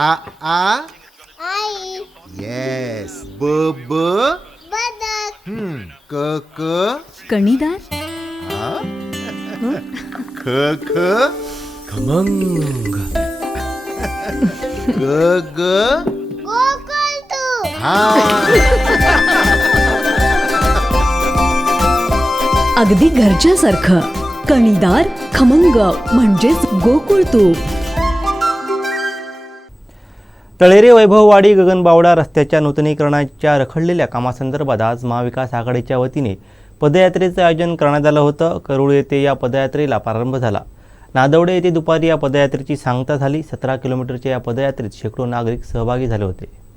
आ आ आई. Yes. ब ब बदक. क क कणीदार. हा हं? ख ख खमंग. ग ग गोकुळ तू. हा. अगदी घरच्यासारखं. कणीदार खमंग म्हणजेच गोकुळ तूप. तळेरे वैभववाडी गगनबावडा रस्त्याच्या नूतनीकरणाच्या रखडलेल्या कामासंदर्भात आज महाविकास आघाडीच्या वतीने पदयात्रेचं आयोजन करण्यात आलं होतं. करूळ येथे या पदयात्रेला प्रारंभ झाला. नादवडे येथे दुपारी या पदयात्रेची सांगता झाली. 17 किलोमीटरच्या या पदयात्रेत शेकडो नागरिक सहभागी झाले होते.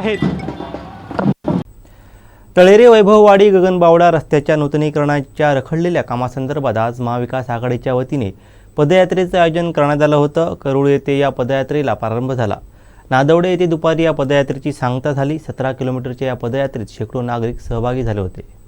आहेत. तळेरे वैभववाडी गगनबावडा रस्त्याच्या नूतनीकरणाच्या रखडलेल्या कामासंदर्भात आज महाविकास आघाडीच्या वतीने पदयात्रेचं आयोजन करण्यात आलं होतं. करूळ येथे या पदयात्रेला प्रारंभ झाला. नादवडे येथे दुपारी या पदयात्रेची सांगता झाली. 17 किलोमीटरच्या या पदयात्रेत शेकडो नागरिक सहभागी झाले होते.